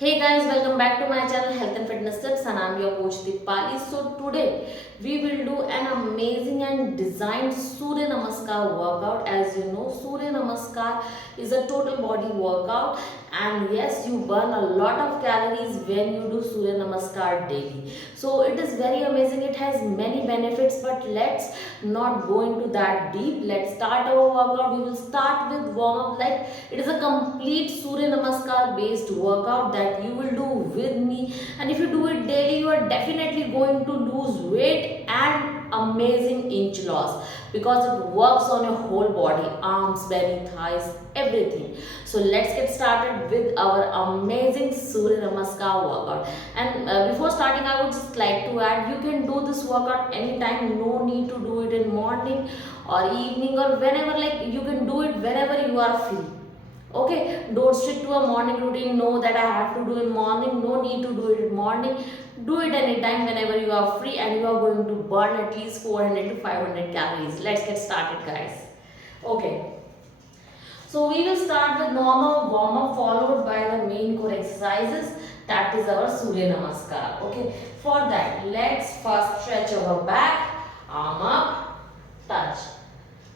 Hey guys, welcome back to my channel Health and Fitness Tips, and I'm your coach Deepali. So today we will do an amazing and designed Surya Namaskar workout. As you know, Surya Namaskar is a total body workout, and yes, you burn a lot of calories when you do Surya Namaskar daily. So it is very amazing. It has many benefits, but let's not go into that deep. Let's start our workout. We will start with warm up. Like, it is a complete Surya Namaskar based workout that you will do with me, and if you do it daily, you are definitely going to lose weight and amazing inch loss, because it works on your whole body, arms, belly, thighs, everything. So let's get started with our amazing Surya Namaskar workout. And before starting, I would just like to add, you can do this workout anytime. No need to do it in morning or evening or whenever. Like, you can do it whenever you are free. Okay, don't stick to a morning routine. Know that I have to do in morning. No need to do it in morning. Do it anytime whenever you are free, and you are going to burn at least 400 to 500 calories. Let's get started, guys. Okay, so we will start with normal warm up followed by the main core exercises. That is our Surya Namaskar. Okay, for that, let's first stretch our back, arm up, touch.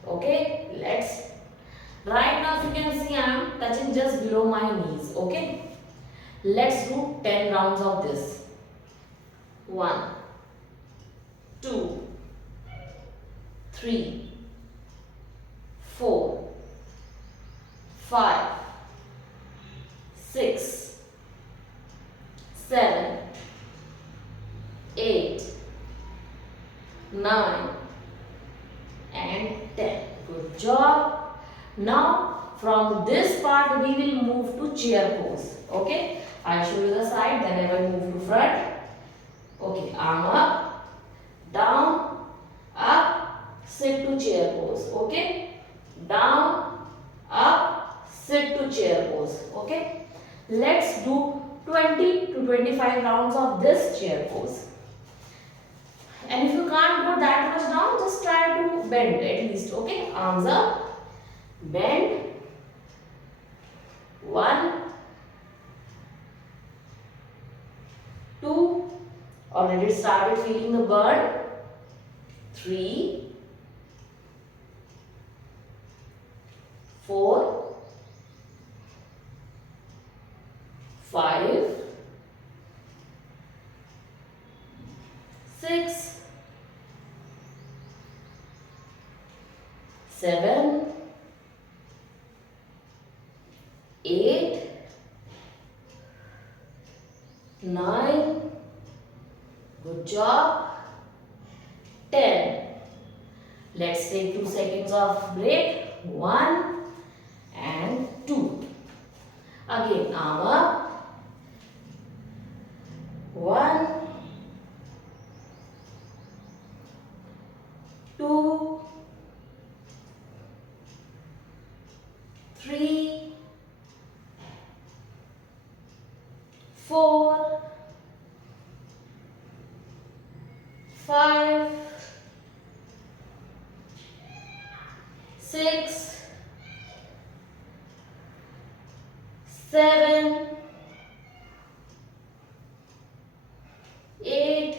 Okay, let's. Right now, if you can see, I am touching just below my knees. Okay, let's do 10 rounds of this. 1, 2, 3, 4, 5, 6, 7, 8, 9, and 10. Good job. Now from this part we will move to chair pose. Okay, I'll show you the side, then I will move to front. Okay, arm up, down, up, sit to chair pose. Okay, down, up, sit to chair pose. Okay, let's do 20 to 25 rounds of this chair pose. And if you can't go that much down, just try to bend at least. Okay, arms up, bend. 1, 2, already started feeling the burn. 3, 4, 5, 6, 7, 8, 9, good job, 10. Let's take 2 seconds of break. 1 and 2. Again, arm up. 1, 2, 3, 4, 5, 6, 7, 8,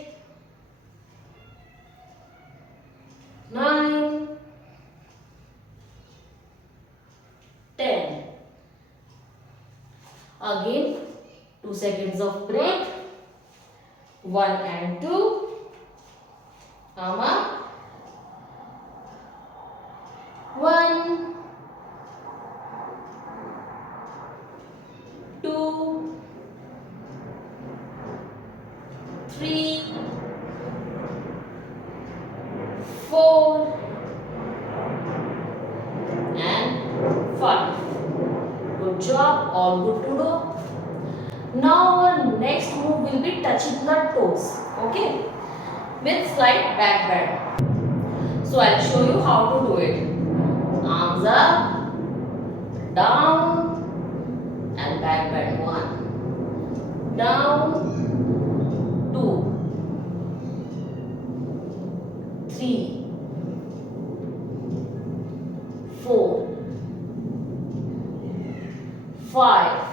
9, 10. Again, 2 seconds of break. 1 and 2. Arm up. 1, 2, 3, 4, and 5. Good job. All good to go. Now our next move will be touching the toes. Okay, with slight back bend. So I'll show you how to do it. Arms up, down, and back bend. 1, down, 2, 3, 4, 5,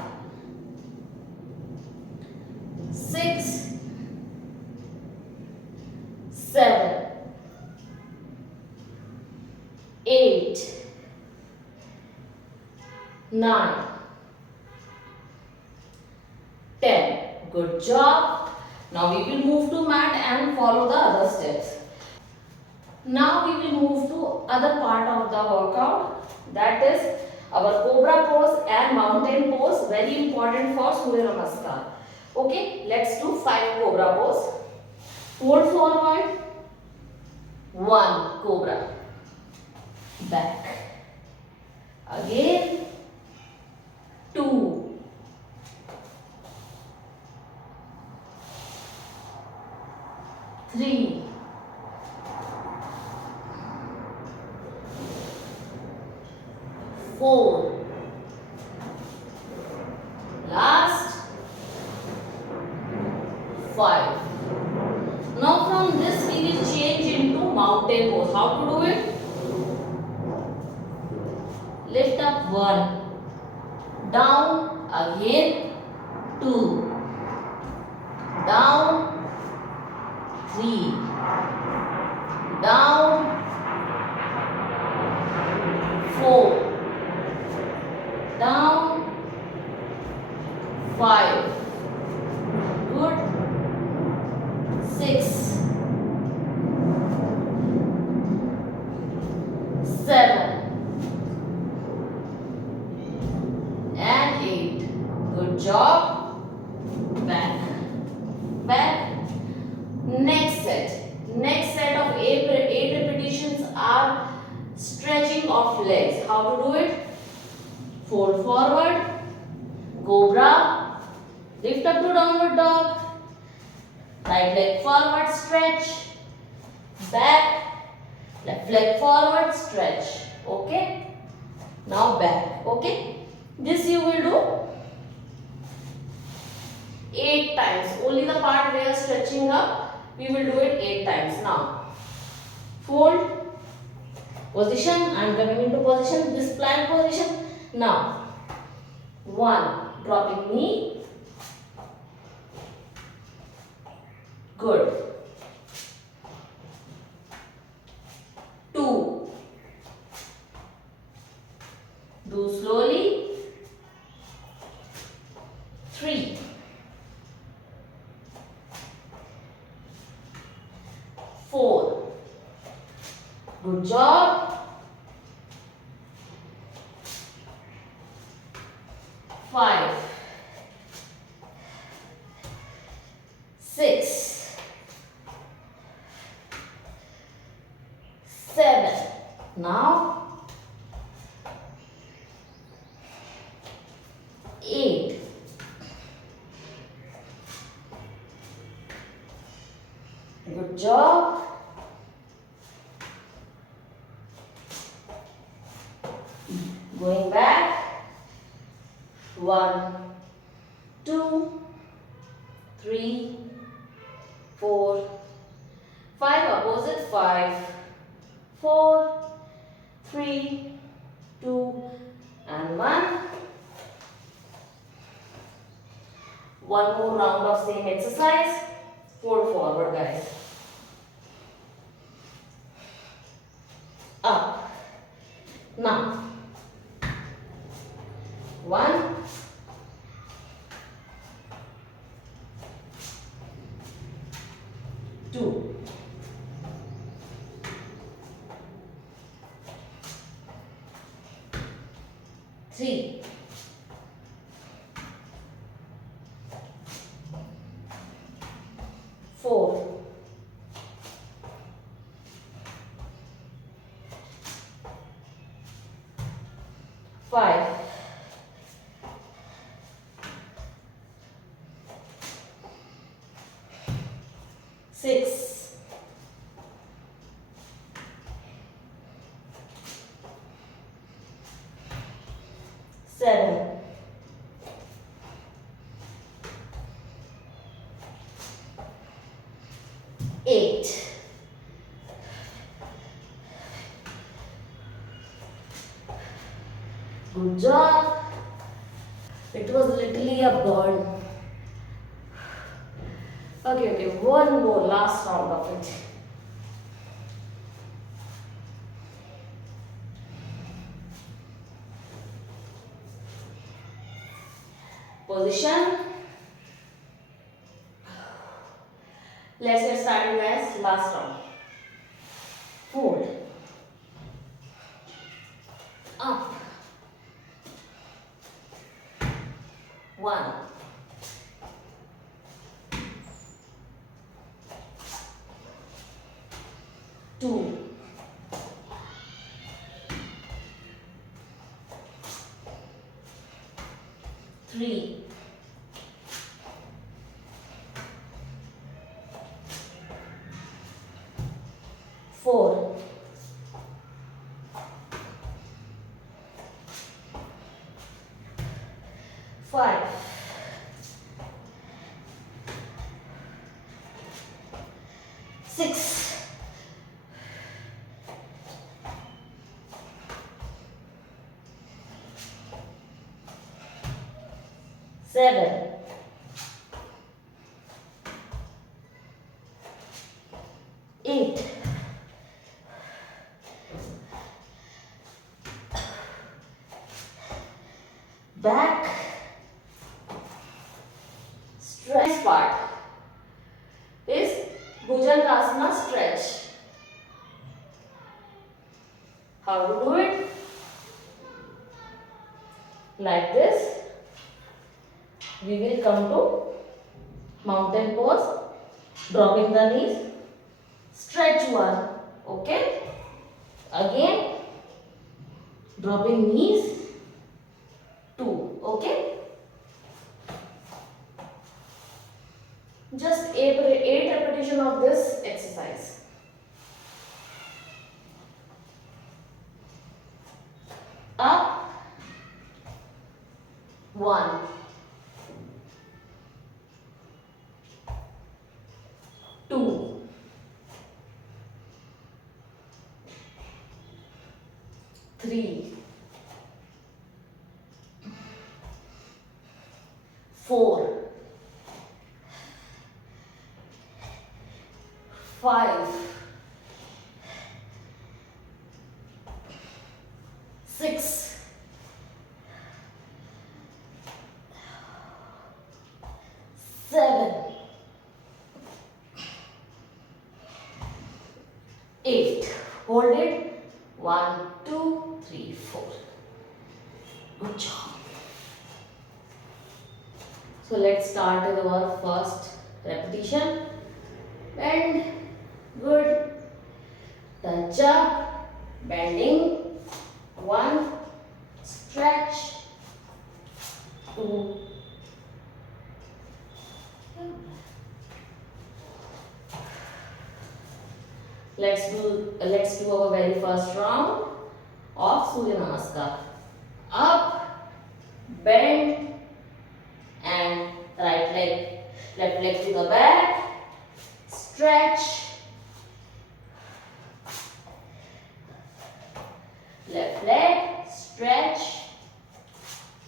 9, 10. Good job. Now we will move to mat and follow the other steps. Now we will move to other part of the workout, that is our cobra pose and mountain pose, very important for Surya Namaskar. Okay, let's do 5 cobra pose. Fold forward, 1 cobra, back, again 2, 3, 4, last 5. Now from this we will change into mountain pose. How to do it? Lift up 1, down again 2, down 3, down 4, down 5, good, 6, 7 and 8. Good job. Back, back. Next set of 8 repetitions are stretching of legs. How to do it? Fold forward, cobra, lift up to downward dog, right leg forward, stretch, back, left leg forward, stretch. Okay, now back. Okay, this you will do 8 times. Only the part where stretching up, we will do it 8 times. Now fold, position. I am coming into position, this plank position. Now 1, dropping knee, good, 2, do slowly, 3, 4, good job, 5, 6, 7, now 8, 'Good job. Going back. 1, 2, 3, 4, 5. Opposite. 5, 4, 3, 2, and 1. One more round of same exercise. Fold forward, guys. Up. Now. 1, 2, 3, 4, 5, 6, 7, 8. Good job. It was literally a burn. Okay, one more last round of it. Position. Let's get started guys. Last round. Fold. Up. 1. 2. 3. 4. 5. 6. 7. 8. 9. Back. Stretch part is Bhujangasana stretch. How to do it? Like this. We will come to mountain pose, dropping the knees, stretch 1, okay? Again, dropping knees 2, okay? Just 8 repetition of this exercise. Up, 1. 2. 3. 4. 5. 6. 7. 8. Hold it. 1, 2, 3, 4. Good job. So let's start with our first repetition. Bend. Good. Touch up. Bending. 1. Stretch. 2. Let's do our very first round of Surya Namaskar. Up, bend, and right leg, left leg to the back, stretch, left leg, stretch,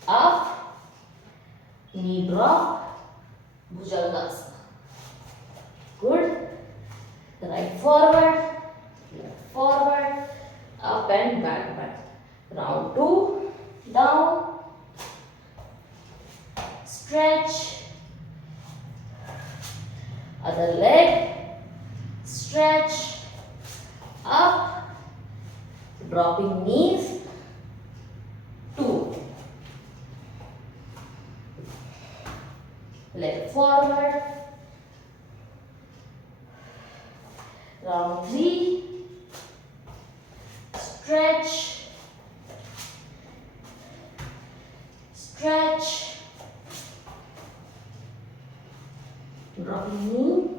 up, knee drop, Bhujangasana. Good. Right forward, left forward, up and back, back. Round 2, down, stretch, other leg, stretch, up, dropping knees, 2. Leg forward. Round 3, stretch, stretch, dropping knee,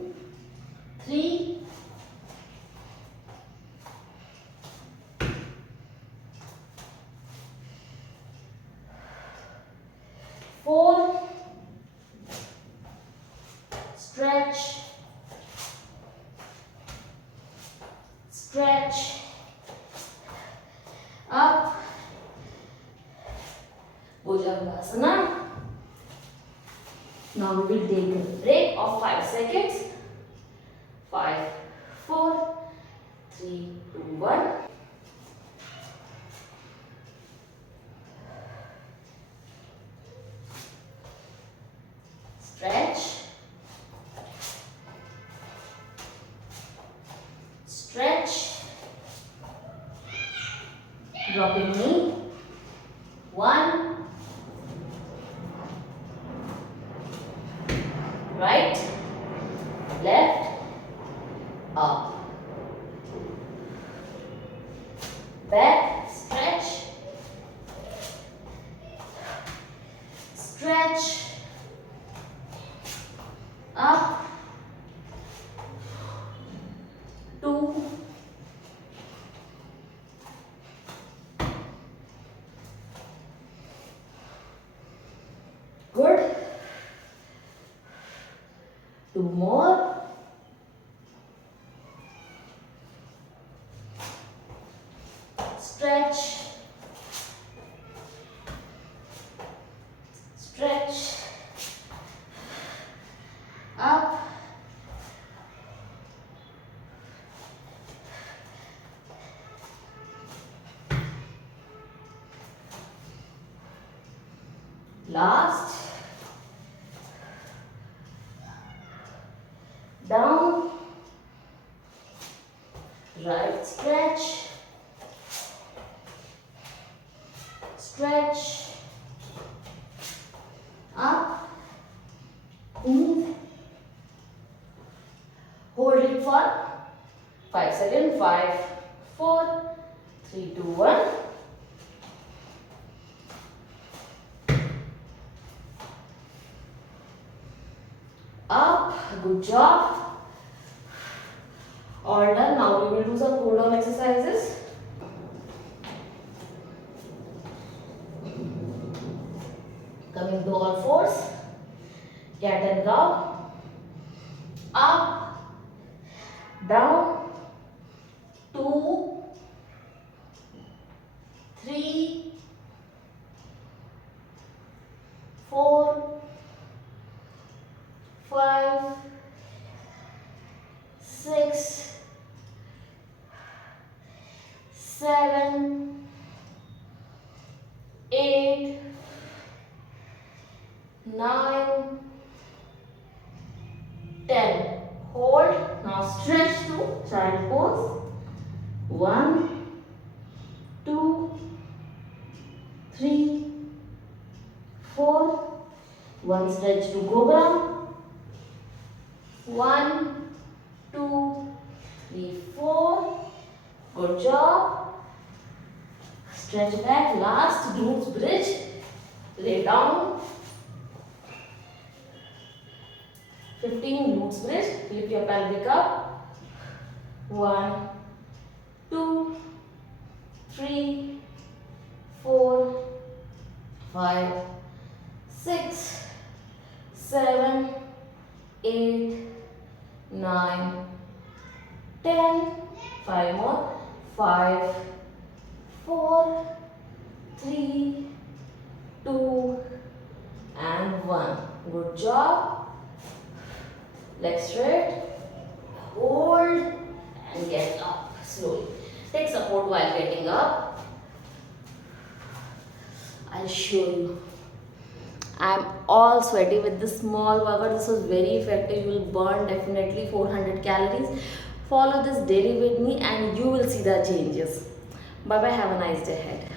3, 4, stretch, stretch, up, Bhujangasana. Now we will take a break of 5 seconds. 5, 4, 3, 2, 1. dropping knee. 1, right, left, up, back, stretch, stretch, up, 2, good, 2 more, stretch, stretch, up, last, down, right, stretch, stretch, up, move, hold it for 5 seconds, 5, 4, 3, 2, 1. Up, good job. All done. Now we will do some cool down exercises. Coming to all fours, cat and cow, up, down, 2, 3, 4, 5, 6, 7, 8, 9, 10. Hold. Now stretch to child pose. 1, 2, 3, 4. One stretch to cobra. 1, 2, 3, 4. Good job. Stretch back. Last glutes bridge. Lay down. 15 glutes bridge. Lift your pelvic up. 1, 2, 3, 4, 5, 6, 7, 8, 9, 10. 5 more. 5, 4, 3, 2, and 1. Good job. Legs straight. Hold and get up slowly. Take support while getting up. I'll show you. I'm all sweaty with this small workout. This was very effective. You will burn definitely 400 calories. Follow this daily with me and you will see the changes. Bye bye. Have a nice day ahead.